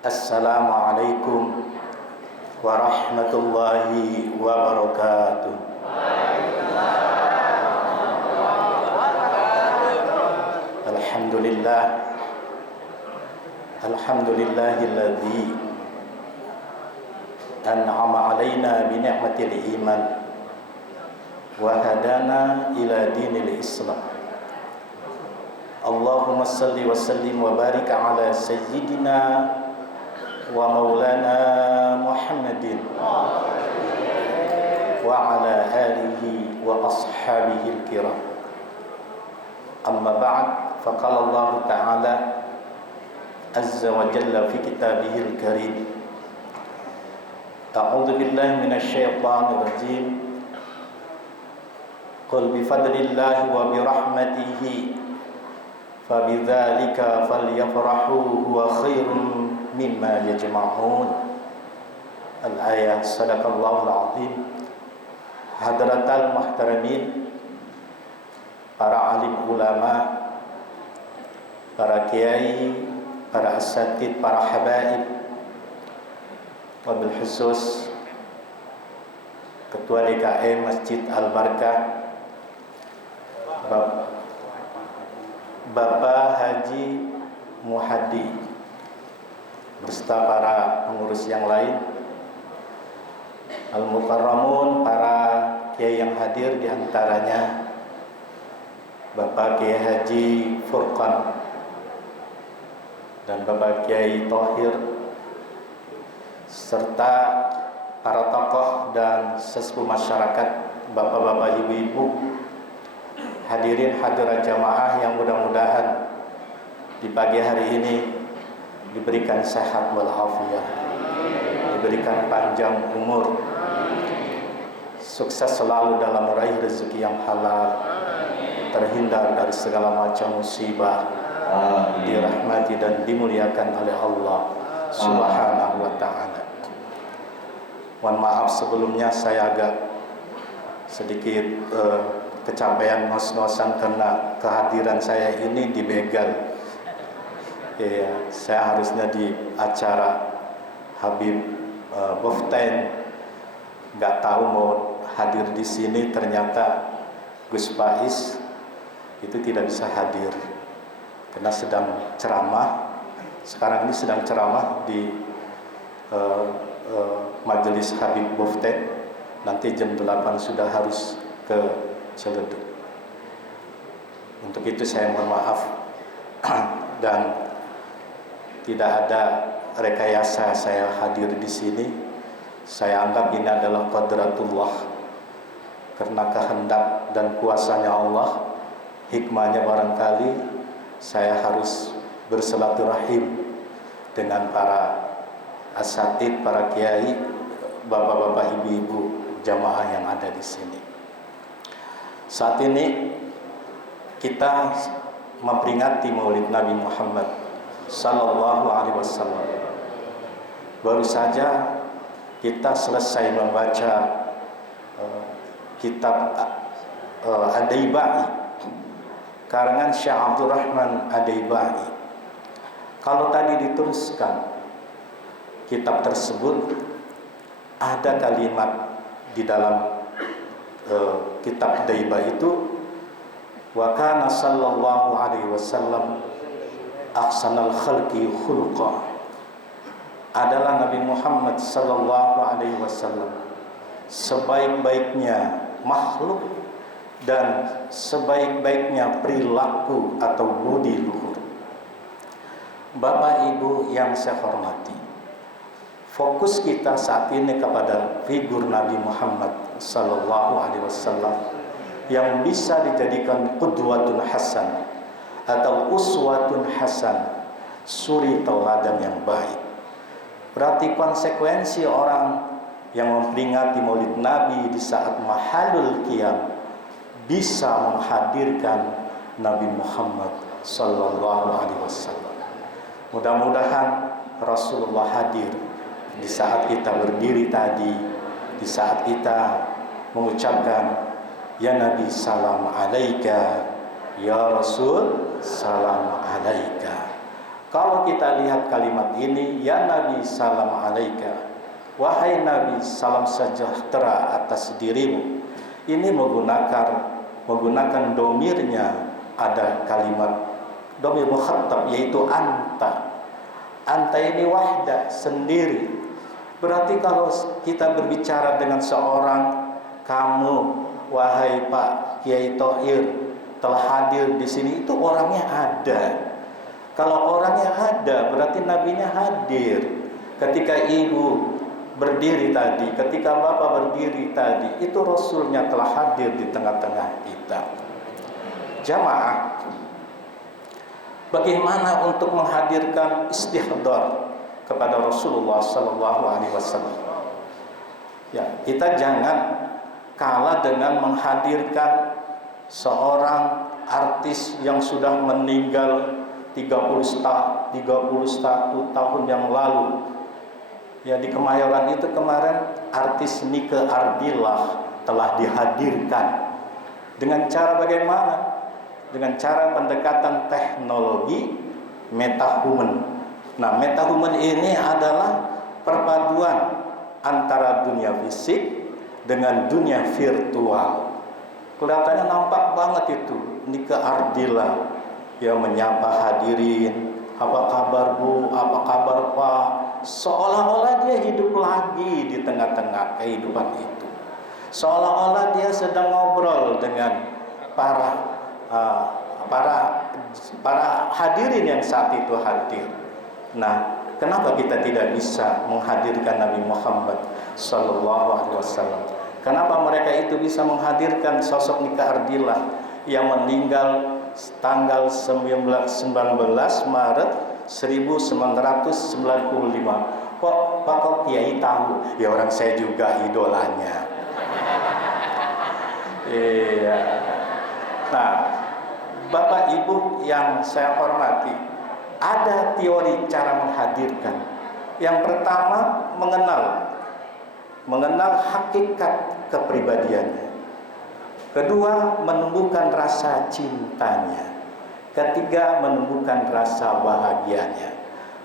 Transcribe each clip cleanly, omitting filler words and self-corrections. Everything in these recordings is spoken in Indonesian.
Assalamualaikum warahmatullahi wabarakatuh. Alhamdulillah, alhamdulillahilladzi an'ama alaina bi ni'matil iman wa hadana ila dinil Islam. Allahumma salli wa sallim wa barik ala sayyidina wa maulana Muhammadin wa ala alihi wa ashabihi al-kiram. Amma ba'd, faqala Allah ta'ala azza wa jalla fi kitabihil karim. A'udzu billahi minasy syaithanir rajim. Qul bi fadlillahi wa bi rahmatihi fabidzalika falyafrahu huwa khairum mimma yajma'un. Al-ayah. Sadaqallahul azim. Hadratal muhtaramin, para alim ulama, para kiai, para asatid, para habaib, wabil khusus Ketua DKM Masjid Al-Barkah Bapak Haji Muhadi beserta para pengurus yang lain, Al-Mukarramun, para kiai yang hadir, diantaranya Bapak Kiai Haji Furqan dan Bapak Kiai Thohir, serta para tokoh dan sesepuh masyarakat, bapak-bapak, ibu-ibu, hadirin hadirat jamaah yang mudah-mudahan di pagi hari ini diberikan sehat walafiat, diberikan panjang umur, sukses selalu dalam meraih rezeki yang halal, terhindar dari segala macam musibah, dirahmati dan dimuliakan oleh Allah Subhanahu wa ta'ala. Mohon maaf sebelumnya, saya agak sedikit kecapean, ngos-ngosan karena kehadiran saya ini dibegal. Ya, saya harusnya di acara Habib Boftain, nggak tahu mau hadir di sini, ternyata Gus Faiz itu tidak bisa hadir karena sedang ceramah. Sekarang ini sedang ceramah di majelis Habib Boftain. Nanti jam 8 sudah harus ke Ciledug. Untuk itu saya mohon maaf dan tidak ada rekayasa saya hadir di sini. Saya anggap ini adalah qadratullah, karena kehendak dan kuasanya Allah, hikmahnya barangkali saya harus bersilaturahim dengan para asatid, para kiai, bapak-bapak, ibu-ibu, jamaah yang ada di sini. Saat ini kita memperingati Maulid Nabi Muhammad Sallallahu Alaihi Wasallam. Baru saja kita selesai membaca kitab Ad-Daibai karangan Syekh Abdurrahman Ad-Daibai. Kalau tadi diteruskan kitab tersebut, ada kalimat di dalam kitab Ad-Daibai itu, wa kana sallallahu alaihi wasallam ahsanal khalqi khuluqa. Adalah Nabi Muhammad sallallahu alaihi wasallam sebaik-baiknya makhluk dan sebaik-baiknya perilaku atau budi luhur. Bapak Ibu yang saya hormati, fokus kita saat ini kepada figur Nabi Muhammad sallallahu alaihi wasallam yang bisa dijadikan qudwatun hasan atau uswatun hasan, suri tauladan yang baik. Berarti konsekuensi orang yang memperingati Maulid Nabi di saat mahalul qiyam bisa menghadirkan Nabi Muhammad sallallahu alaihi wasallam. Mudah-mudahan Rasulullah hadir di saat kita berdiri tadi, di saat kita mengucapkan ya Nabi salam alaika, ya Rasul salam alaika. Kalau kita lihat kalimat ini, ya Nabi salam alaika, wahai Nabi salam sejahtera atas dirimu, ini menggunakan domirnya, ada kalimat domir mukhatab yaitu anta. Anta ini wahda, sendiri. Berarti kalau kita berbicara dengan seorang, kamu wahai Pak Kiai Thohir telah hadir di sini, itu orangnya ada. Kalau orangnya ada, berarti nabinya hadir. Ketika ibu berdiri tadi, ketika bapak berdiri tadi, itu rasulnya telah hadir di tengah-tengah kita. Jamaah, bagaimana untuk menghadirkan istihdar kepada Rasulullah Sallallahu Alaihi Wasallam? Ya, kita jangan kalah dengan menghadirkan seorang artis yang sudah meninggal 31 tahun yang lalu. Ya, di Kemayoran itu kemarin artis Nike Ardillah telah dihadirkan. Dengan cara bagaimana? Dengan cara pendekatan teknologi metahuman. Nah, metahuman ini adalah perpaduan antara dunia fisik dengan dunia virtual. Kelihatannya nampak banget itu Nike Ardillah yang menyapa hadirin, apa kabar Bu, apa kabar Pak, seolah-olah dia hidup lagi di tengah-tengah kehidupan itu, seolah-olah dia sedang ngobrol dengan para hadirin yang saat itu hadir. Nah, kenapa kita tidak bisa menghadirkan Nabi Muhammad Sallallahu Alaihi Wasallam? Kenapa mereka itu bisa menghadirkan sosok Nike Ardillah yang meninggal tanggal 19 Maret 1995? Kok Kiai tahu? Ya, orang saya juga idolanya. Iya. Nah, Bapak Ibu yang saya hormati, ada teori cara menghadirkan. Yang pertama, mengenal hakikat kepribadiannya. Kedua, menumbuhkan rasa cintanya. Ketiga, menumbuhkan rasa bahagianya.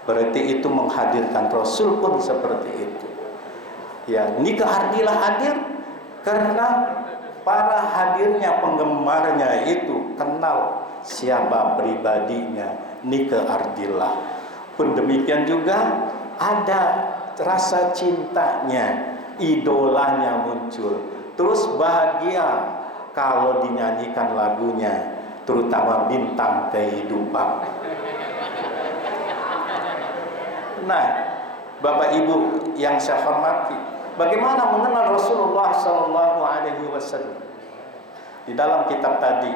Berarti itu menghadirkan Rasul pun seperti itu. Ya, Nike Ardillah hadir karena para hadirnya penggemarnya itu kenal siapa pribadinya Nike Ardillah. Pun demikian juga ada rasa cintanya, idolanya muncul. Terus bahagia kalau dinyanyikan lagunya, terutama Bintang Kehidupan. Nah, Bapak Ibu yang saya hormati, bagaimana mengenal Rasulullah Sallallahu Alaihi Wasallam? Di dalam kitab tadi,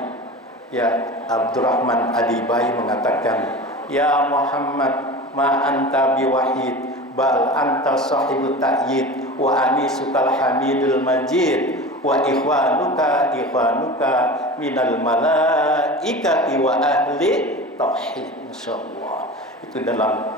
ya, Abdurrahman Adibai mengatakan, ya Muhammad, ma anta biwahid, bal anta sahibu ta'yid, wa anisukal hamidul majid, wa ikhwanuka minal malaikati wa ahli tauhid. Insyaallah itu dalam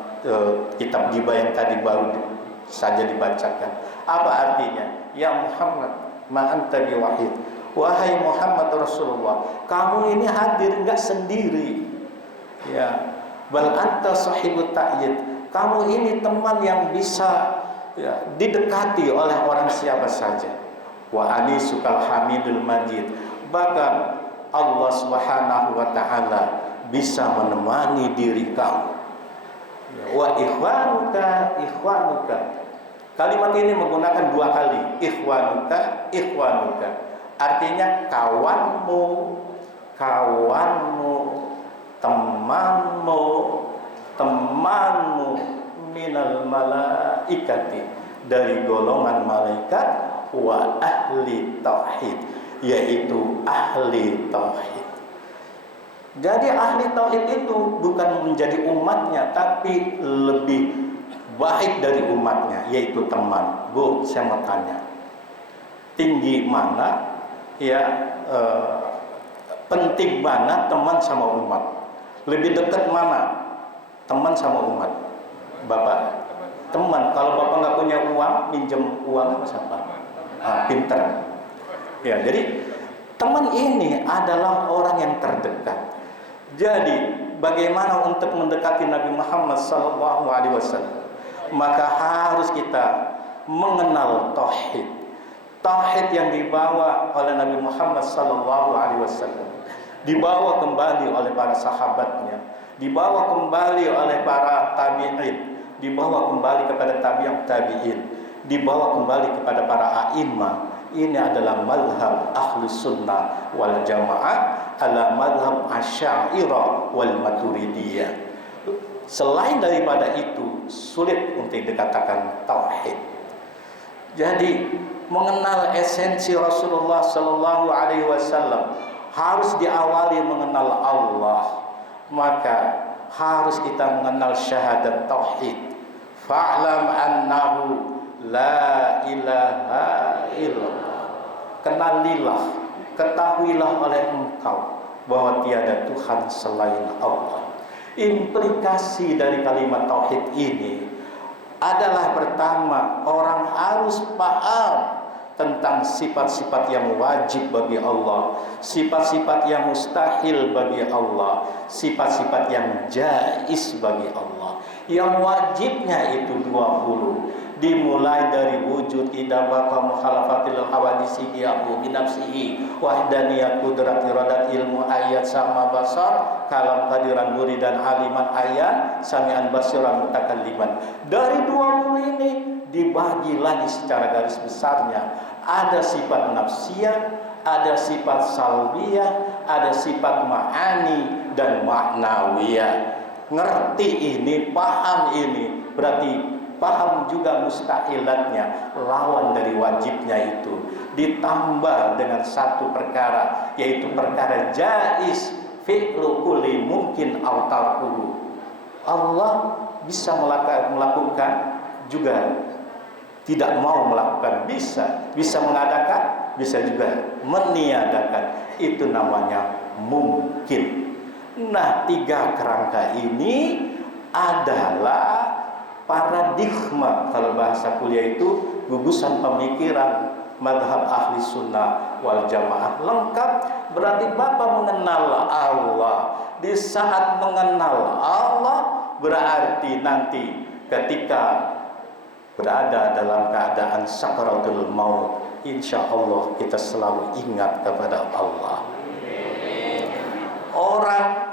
kitab Gibah yang tadi baru saja dibacakan. Apa artinya? Ya Muhammad, ma anta biwahid, wahai Muhammad Rasulullah, kamu ini hadir enggak sendiri. Ya, bal anta sahibut ta'yid, kamu ini teman yang bisa, ya, didekati oleh orang siapa saja. Wa anisukal hamidul majid, bahkan Allah Subhanahu wa taala bisa menemani diri kamu. Wa ikhwanuka. Kalimat ini menggunakan dua kali, ikhwanuka. Artinya kawanmu, temanmu minal malaikati, dari golongan malaikat, wa ahli tauhid, yaitu ahli tauhid. Jadi ahli tauhid itu bukan menjadi umatnya, tapi lebih baik dari umatnya, yaitu teman. Bu, saya mau tanya, tinggi mana, ya, penting mana teman sama umat? Lebih dekat mana teman sama umat? Bapak, teman. Kalau bapak nggak punya uang, pinjam uang sama siapa? Pinter. Ya, jadi teman ini adalah orang yang terdekat. Jadi bagaimana untuk mendekati Nabi Muhammad SAW, maka harus kita mengenal tauhid. Tauhid yang dibawa oleh Nabi Muhammad SAW, dibawa kembali oleh para sahabatnya, dibawa kembali oleh para tabi'in, dibawa kembali kepada tabi'in, dibawa kembali kepada para a'immah. Ini adalah mazhab Ahlus Sunnah wal Jamaah ala mazhab Asy'ariyah wal Maturidiyah. Selain daripada itu, sulit untuk dikatakan tauhid. Jadi, mengenal esensi Rasulullah sallallahu alaihi wasallam harus diawali mengenal Allah. Maka harus kita mengenal syahadat tauhid. Fa'lam annahu la ilaha illallah. Kenalilah, ketahuilah oleh engkau bahwa tiada Tuhan selain Allah. Implikasi dari kalimat tauhid ini adalah pertama, orang harus paham tentang sifat-sifat yang wajib bagi Allah, sifat-sifat yang mustahil bagi Allah, sifat-sifat yang jaiz bagi Allah. Yang wajibnya itu 20, dimulai dari wujud idza baqa mukhalafatil hawadisi yabu binafsihi wahdaniyat qudrat iradat ilmu ayat sama basar kalam qadiran muridan aliman ayat sami'an basiran mutakalliman. Dari 20 ini dibagi lagi secara garis besarnya. Ada sifat nafsiyah, ada sifat salbiyah, ada sifat ma'ani dan ma'nawiyah. Ngerti ini, paham ini, berarti paham juga mustahilatnya, lawan dari wajibnya itu. Ditambah dengan satu perkara, yaitu perkara jaiz, fi'lu kulli mungkin aw tarkuhu. Allah bisa melakukan, juga tidak mau melakukan, bisa mengadakan, bisa juga meniadakan. Itu namanya mungkin. Nah, 3 kerangka ini adalah paradigma, kalau bahasa kuliah itu gugusan pemikiran madhab ahli sunnah wal jamaah. Lengkap, berarti Bapak mengenal Allah. Di saat mengenal Allah, berarti nanti ketika berada dalam keadaan sakaratul maut, insya Allah kita selalu ingat kepada Allah. Orang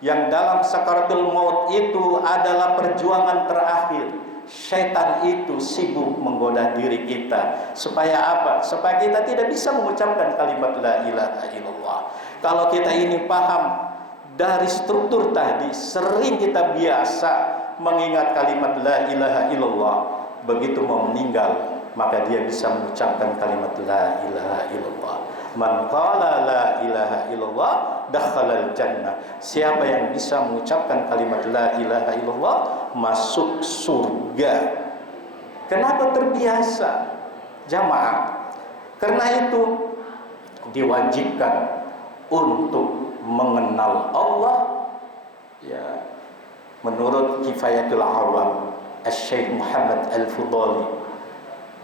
yang dalam sakaratul maut itu adalah perjuangan terakhir. Syaitan itu sibuk menggoda diri kita. Supaya apa? Supaya kita tidak bisa mengucapkan kalimat la ilaha illallah. Kalau kita ini paham dari struktur tadi, sering kita biasa mengingat kalimat la ilaha illallah. Begitu mau meninggal, maka dia bisa mengucapkan kalimat la ilaha illallah. Man qala la ilaha illallah dakhalal jannah. Siapa yang bisa mengucapkan kalimat la ilaha illallah masuk surga. Kenapa terbiasa? Jamaah. Karena itu diwajibkan untuk mengenal Allah. Ya, menurut Kifayatul Awam Syekh Muhammad Al-Fudhali,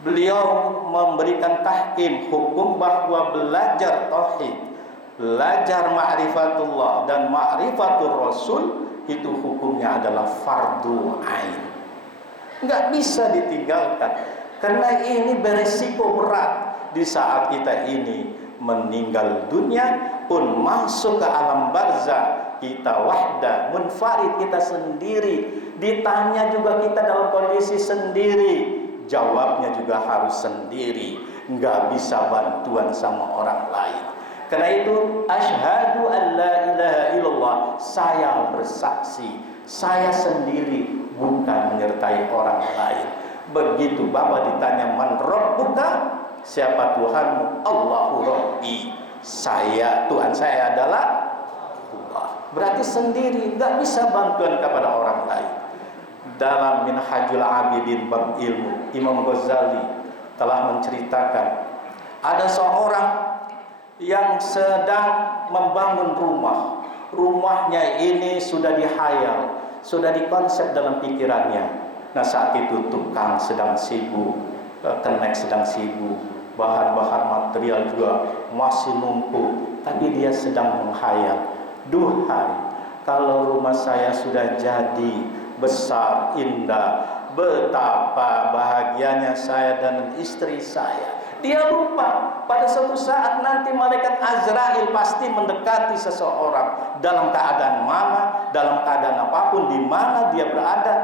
beliau memberikan tahkim hukum bahwa belajar tauhid, belajar ma'rifatullah dan ma'rifatul rasul itu hukumnya adalah fardu ain. Enggak bisa ditinggalkan, karena ini beresiko berat. Di saat kita ini meninggal dunia pun masuk ke alam barzah, kita wahda, munfarid, kita sendiri. Ditanya juga kita dalam kondisi sendiri, jawabnya juga harus sendiri, nggak bisa bantuan sama orang lain. Karena itu asyhadu an la ilaha illallah, saya bersaksi, saya sendiri, bukan menyertai orang lain. Begitu Bapak ditanya man rabbuka, siapa Tuhanmu? Allahu rabbi, saya, Tuhan saya adalah Allah. Berarti sendiri, nggak bisa bantuan kepada orang lain. Dalam Minhajul Abidin bab ilmu, Imam Ghazali telah menceritakan ada seorang yang sedang membangun rumah. Rumahnya ini sudah dihayal, sudah dikonsep dalam pikirannya. Nah, saat itu tukang sedang sibuk, kenek sedang sibuk, bahan-bahan material juga masih numpuk, tapi dia sedang menghayal. Duhai, kalau rumah saya sudah jadi besar, indah, betapa bahagianya saya dan istri saya. Dia lupa pada suatu saat nanti malaikat Azrail pasti mendekati seseorang dalam keadaan mana, dalam keadaan apapun, di mana dia berada,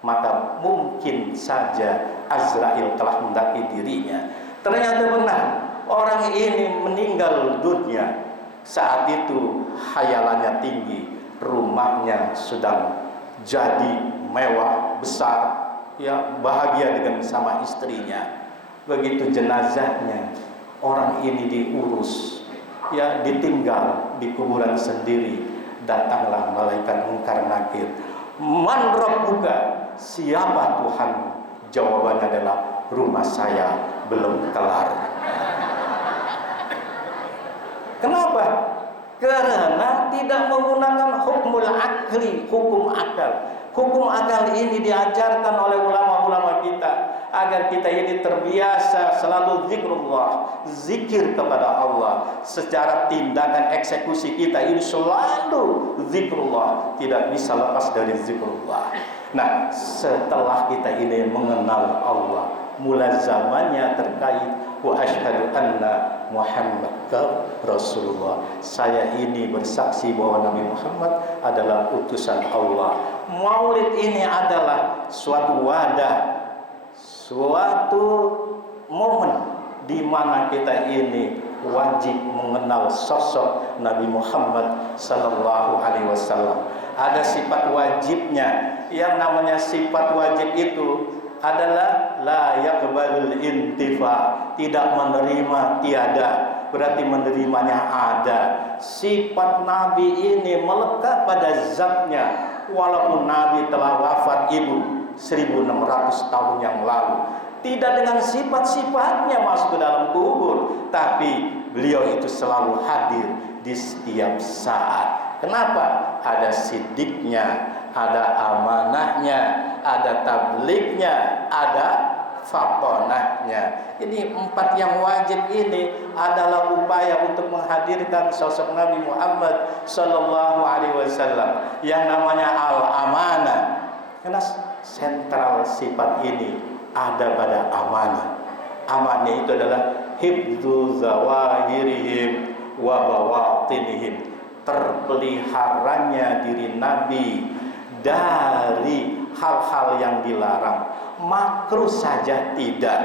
maka mungkin saja Azrail telah mendaki dirinya. Ternyata benar, orang ini meninggal dunia. Saat itu khayalannya tinggi, rumahnya sedang jadi mewah, besar, ya, bahagia dengan sama istrinya. Begitu jenazahnya, orang ini diurus, ya, ditinggal di kuburan sendiri. Datanglah malaikat Munkar Nakir. Man rabbuka? Siapa Tuhanmu? Jawabannya adalah, rumah saya belum kelar. Kenapa? Karena tidak menggunakan hukum akli, hukum akal. Hukum akal ini diajarkan oleh ulama-ulama kita agar kita ini terbiasa selalu zikrullah, zikir kepada Allah. Secara tindakan eksekusi kita ini selalu zikrullah, tidak bisa lepas dari zikrullah. Nah, setelah kita ini mengenal Allah, mulai zamannya terkait wa asyhadu anna Muhammadar Rasulullah, saya ini bersaksi bahwa Nabi Muhammad adalah utusan Allah. Maulid ini adalah suatu wadah, suatu momen di mana kita ini wajib mengenal sosok Nabi Muhammad sallallahu alaihi wasallam. Ada sifat wajibnya. Yang namanya sifat wajib itu adalah la yaqbalul intifa, tidak menerima tiada, berarti menerimanya ada. Sifat Nabi ini melekat pada zatnya, walaupun Nabi telah wafat 1600 tahun yang lalu. Tidak dengan sifat-sifatnya masuk ke dalam kubur, tapi beliau itu selalu hadir di setiap saat. Kenapa? Ada sidiknya, ada amanahnya, ada tablignya, ada fatonahnya. Ini 4 yang wajib ini adalah upaya untuk menghadirkan sosok Nabi Muhammad sallallahu alaihi wasallam yang namanya al-amanah. Karena sentral sifat ini ada pada amanah. Amanah itu adalah hifdzu zawahirihim wa bawatinihim, terpeliharanya diri Nabi dari hal-hal yang dilarang, makruh saja tidak,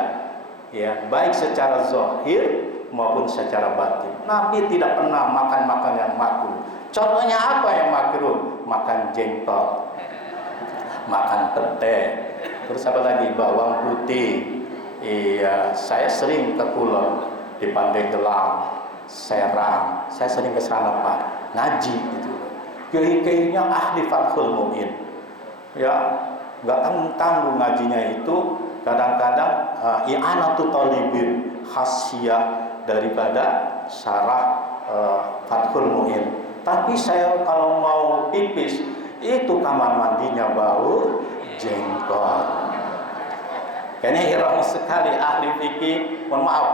ya, baik secara zahir maupun secara batin. Nabi tidak pernah makan yang makruh. Contohnya apa yang makruh? Makan jengkol, makan pete, terus apa lagi, bawang putih. Iya, saya sering ke Kulon, di Pandeglang, Serang, saya sering ke sana Pak, ngaji gitu. Kiai-kiainya ahli Fathul Mu'in, ya, nggak tanggung ngajinya itu. Kadang-kadang i'anatu talibin, khasiyah daripada syarah Fathul Mu'in. Tapi saya kalau mau pipis, itu kamar mandinya bau jengkol. Kayaknya ironis sekali ahli fikih. Mohon maaf,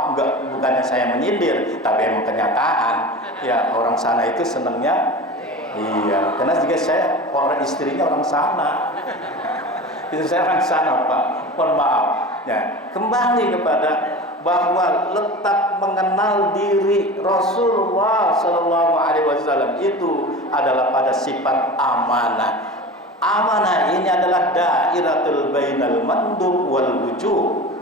bukannya saya menyindir, tapi emang kenyataan. Ya, orang sana itu senangnya, iya. Karena juga saya orang istrinya orang sana. Itu saya orang sana Pak. Mohon maaf. Ya, kembali kepada bahwa letak mengenal diri Rasulullah Sallallahu Alaihi Wasallam itu adalah pada sifat amanah. Amanah ini adalah dairatul bainal mandub wal wujub.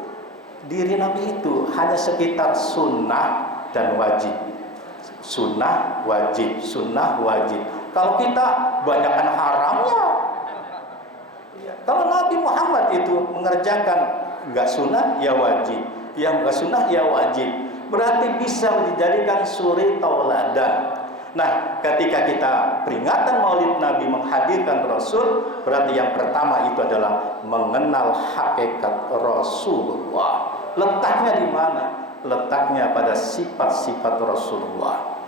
Diri Nabi itu hanya sekitar sunnah dan wajib. Sunnah wajib, sunnah wajib. Kalau kita banyakkan haramnya. Kalau Nabi Muhammad itu mengerjakan enggak sunnah ya wajib, yang enggak sunnah ya wajib, berarti bisa dijadikan suri tauladan. Nah, ketika kita peringatan Maulid Nabi menghadirkan Rasul, berarti yang pertama itu adalah mengenal hakikat Rasulullah. Letaknya di mana? Letaknya pada sifat-sifat Rasulullah.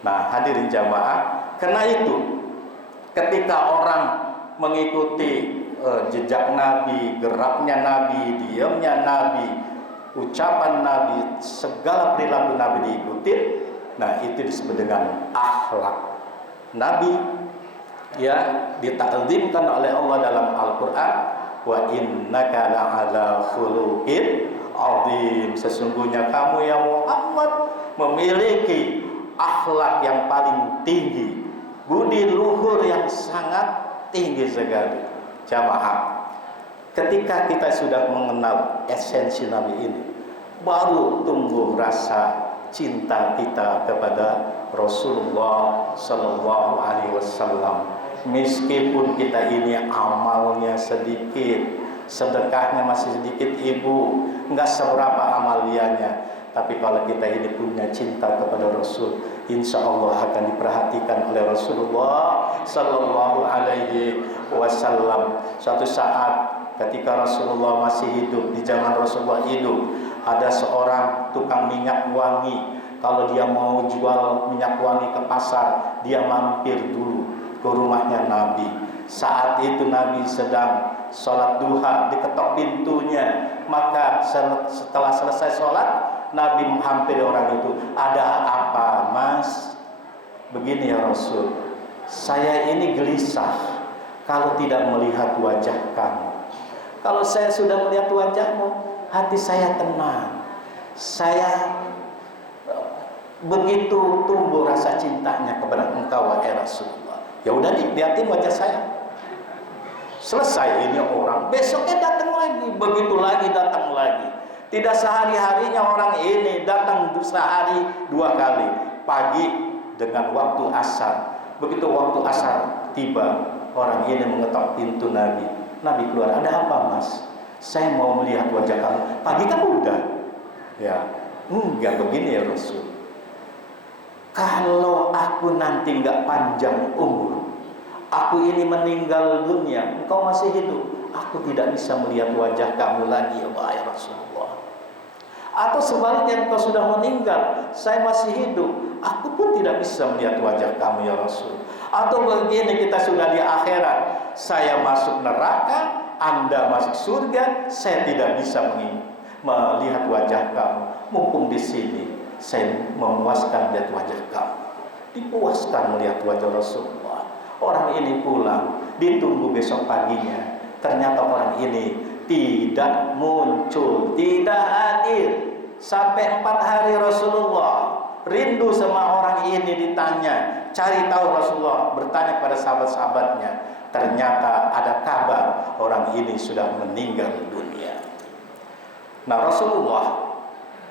Nah, hadirin jamaah, karena itu ketika orang mengikuti jejak Nabi, geraknya Nabi, diamnya Nabi, ucapan Nabi, segala perilaku Nabi diikuti, nah itu disebut dengan akhlak Nabi ya ditakzimkan oleh Allah dalam Al-Qur'an, wa innaka la'ala khuluqin azim, sesungguhnya kamu ya Muhammad memiliki akhlak yang paling tinggi, budi luhur yang sangat tinggi sekali. Jamaah, ketika kita sudah mengenal esensi Nabi ini, baru tumbuh rasa cinta kita kepada Rasulullah Sallallahu Alaihi Wasallam. Meskipun kita ini amalnya sedikit, sedekahnya masih sedikit, ibu, nggak seberapa amaliannya, tapi kalau kita ini punya cinta kepada Rasul, insya Allah akan diperhatikan oleh Rasulullah Sallallahu Alaihi Wasallam. Suatu saat ketika Rasulullah masih hidup, di zaman Rasulullah hidup, ada seorang tukang minyak wangi. Kalau dia mau jual minyak wangi ke pasar, dia mampir dulu ke rumahnya Nabi. Saat itu Nabi sedang sholat duha, diketok pintunya. Maka setelah selesai sholat, Nabi menghampiri orang itu. Ada apa, Mas? Begini ya Rasul, saya ini gelisah kalau tidak melihat wajah kamu. Kalau saya sudah melihat wajahmu, hati saya tenang. Saya begitu tumbuh rasa cintanya kepada engkau wahai Rasulullah. Ya udah nih, lihatin wajah saya. Selesai ini orang, besoknya datang lagi, begitu lagi datang lagi. Tidak sehari-harinya orang ini datang sehari 2 kali, pagi dengan waktu asar. Begitu waktu asar tiba, orang ini mengetok pintu Nabi. Nabi keluar, ada apa Mas? Saya mau melihat wajah kamu. Pagi kan udah. Ya, enggak, begini ya Rasul. Kalau aku nanti enggak panjang umur, aku ini meninggal dunia, engkau masih hidup, aku tidak bisa melihat wajah kamu lagi ya wahai Rasulullah. Atau sebaliknya, engkau sudah meninggal, saya masih hidup, aku pun tidak bisa melihat wajah kamu ya Rasul. Atau begini, kita sudah di akhirat, saya masuk neraka, Anda masuk surga, saya tidak bisa melihat wajah kamu. Mumpung di sini saya memuaskan melihat wajah kamu. Dipuaskan melihat wajah Rasulullah. Orang ini pulang, ditunggu besok paginya. Ternyata orang ini tidak muncul, tidak hadir. Sampai 4 hari Rasulullah rindu sama orang ini, ditanya, cari tahu Rasulullah, bertanya pada sahabat-sahabatnya. Ternyata ada kabar orang ini sudah meninggal dunia. Nah, Rasulullah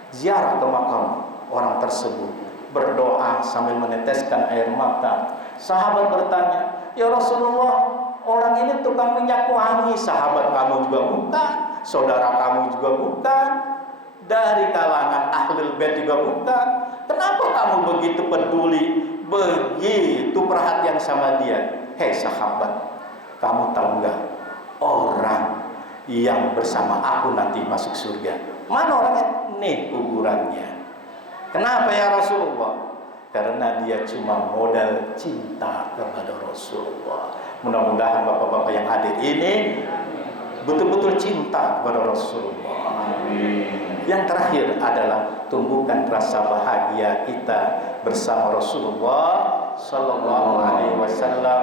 ziarah ke makam orang tersebut, berdoa sambil meneteskan air mata. Sahabat bertanya, ya Rasulullah, orang ini tukang minyak wangi, sahabat kamu juga bukan, saudara kamu juga bukan, dari kalangan ahlul bait juga bukan. Kenapa kamu begitu peduli, begitu perhatian sama dia? Hei sahabat, kamu tahu nggak orang yang bersama aku nanti masuk surga? Mana orangnya? Nih kuburannya. Kenapa ya Rasulullah? Karena dia cuma modal cinta kepada Rasulullah. Mudah-mudahan bapak-bapak yang hadir ini betul-betul cinta kepada Rasulullah. Yang terakhir adalah tumbuhkan rasa bahagia kita bersama Rasulullah Sallallahu Alaihi Wasallam.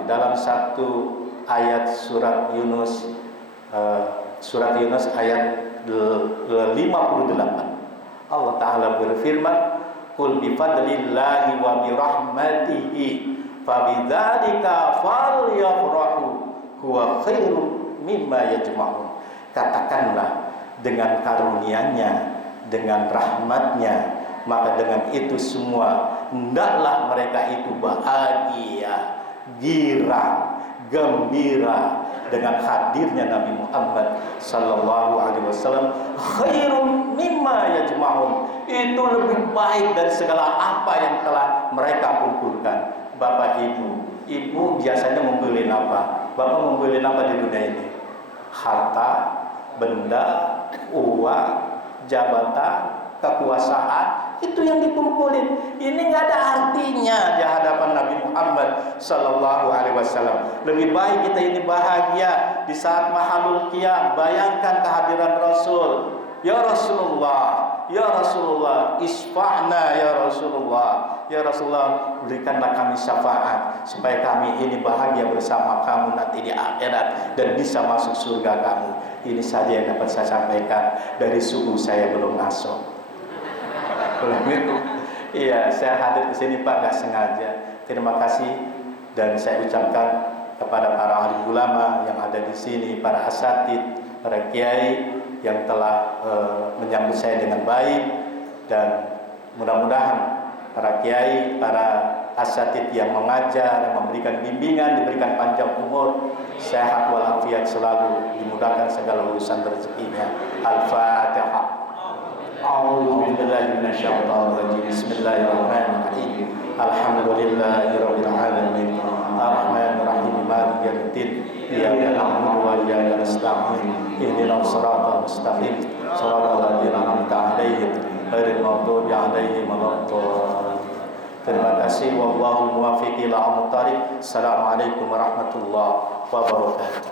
Di dalam satu ayat surat Yunus ayat 58, Allah Ta'ala berfirman, qul bifadlillahi wa birahmatihi fabidzalika falyafrahu huwa khairum mimma yajma'un. Katakanlah, dengan karunia-Nya, dengan rahmatnya, maka dengan itu semua hendaklah mereka itu bahagia, girang, gembira dengan hadirnya Nabi Muhammad Sallallahu Alaihi Wasallam. Khairum mimma yajma'un, itu lebih baik dari segala apa yang telah mereka kumpulkan. Bapak ibu biasanya ngumpulin apa? Bapak ngumpulin apa di dunia ini? Harta, benda, uang, jabatan, kekuasaan, itu yang dikumpulin. Ini nggak ada artinya di hadapan Nabi Muhammad Sallallahu Alaihi Wasallam. Lebih baik kita ini bahagia di saat mahalul qiyam. Bayangkan kehadiran Rasul. Ya Rasulullah, Ya Rasulullah, isfa'na ya Rasulullah. Ya Rasulullah, berikanlah kami syafaat supaya kami ini bahagia bersama kamu nanti di akhirat dan bisa masuk surga kamu. Ini saja yang dapat saya sampaikan. Dari subuh saya belum ngaso. Iya, saya hadir ke sini Pak, nggak sengaja. Terima kasih dan saya ucapkan kepada para alim ulama yang ada di sini, para asatid, para kiai yang telah menyambut saya dengan baik, dan mudah-mudahan para kiai, para asatid yang mengajar, yang memberikan bimbingan, diberikan panjang umur, sehat walafiat selalu, dimudahkan segala urusan rezekinya. Al-Fatihah. A'udzubillahi minasyaitonirrajim. Bismillahirrahmanirrahim. Alhamdulillahirabbil alamin. Arrahmanirrahim. Maliki yaumiddin. Iyyaka na'budu wa iyyaka nasta'in. Ihdinas siratal mustaqim. Shiratal ladzina an'amta 'alaihim ghairil maghdubi 'alaihim waladdallin. Terima kasih. Wallahu muwaffiq ila aqwamit thariq. Assalamualaikum warahmatullahi wabarakatuh.